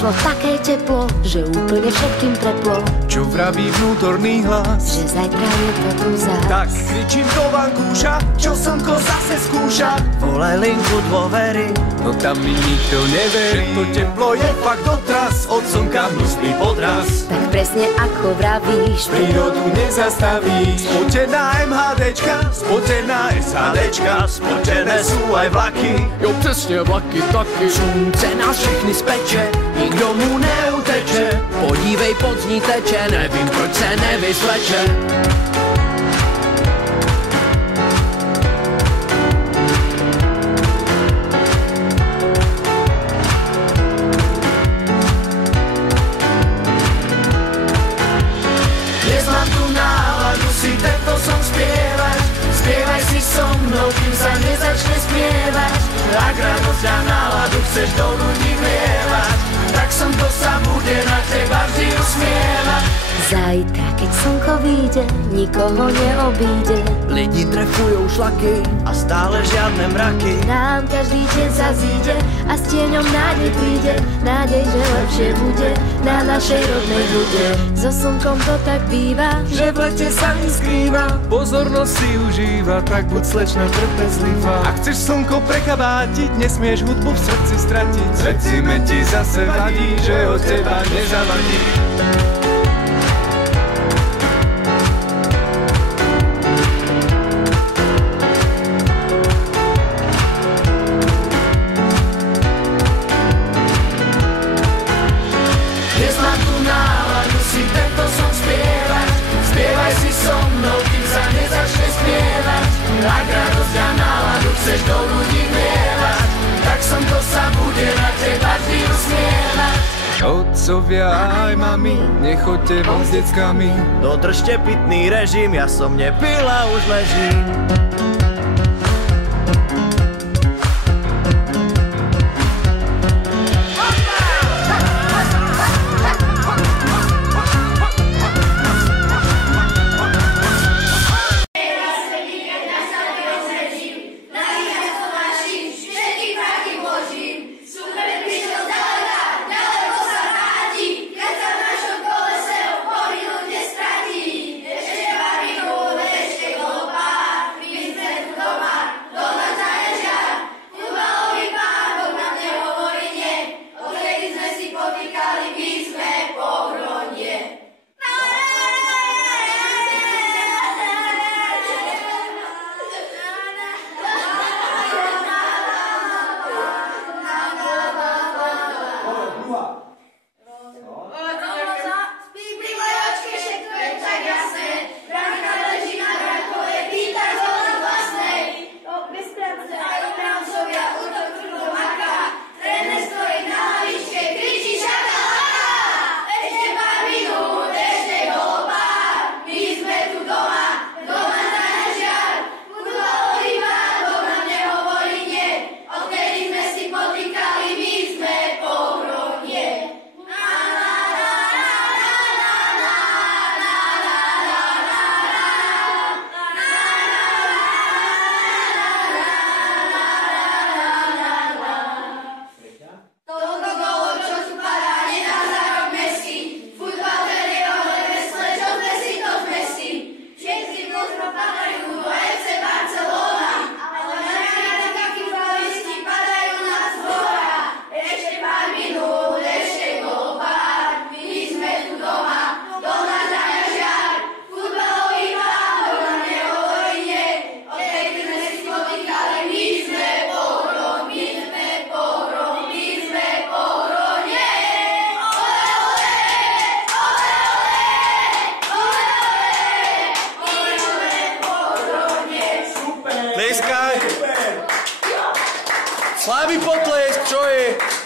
Prišlo také teplo, že úplne všetkým preplo. Čo vraví vnútorný hlas? Že zajtra je to tu zás. Tak kričím do vankúša, čo slnko zase skúša. Volaj linku dôvery, no tam mi nikto neverí. Že to teplo je fakt dotraz, od slnka hnusný podraz. Tak presne ako vravíš, prírodu nezastavíš. Spotená MHDčka, spotená SHDčka, spotené sú aj vlaky. Jo, presne vlaky taky. Slunce nás všechny speče, nikdo mu neuteče. Podívej, pod ní teče, nevím proč se nevysleče. Dnes mám tu náladu si tento som spievať. Spievaj si so mnou, kým sa nezačne spievať. Ak radosť a náladu chceš do ľudí vlievať, tak slnko sa bude na teba vždy usmievať. zajtra, keď slnko vyjde, nikoho neobíde. Lidi trefujou šlaky a stále žiadne mraky. Nám každý deň zazíde a s tieňom nádej príde. Nádej, že lepšie bude na našej rodnej bude. So slnkom to tak býva, že v lete sa neskrýva. Pozornosť si užíva, tak buď slečna trpezlivá. Ak chceš slnko prekabátiť, nesmieš hudbu v srdci stratiť. Srdcime ti zase vadí, že od teba nezavadí. Dnes mám tu náladu si tento som spievať. Spievaj si so mnou, kým sa nezačne spievať. Ak radosť a náladu chceš do ľudí vlievať, tak slnko sa bude na teba vždy usmievať. Otcovia aj mami, nechoďte von s deckami. Dodržte pitný režim, ja som nepil a už ležím. Tlieskaj! Slávy potlesk, čo je?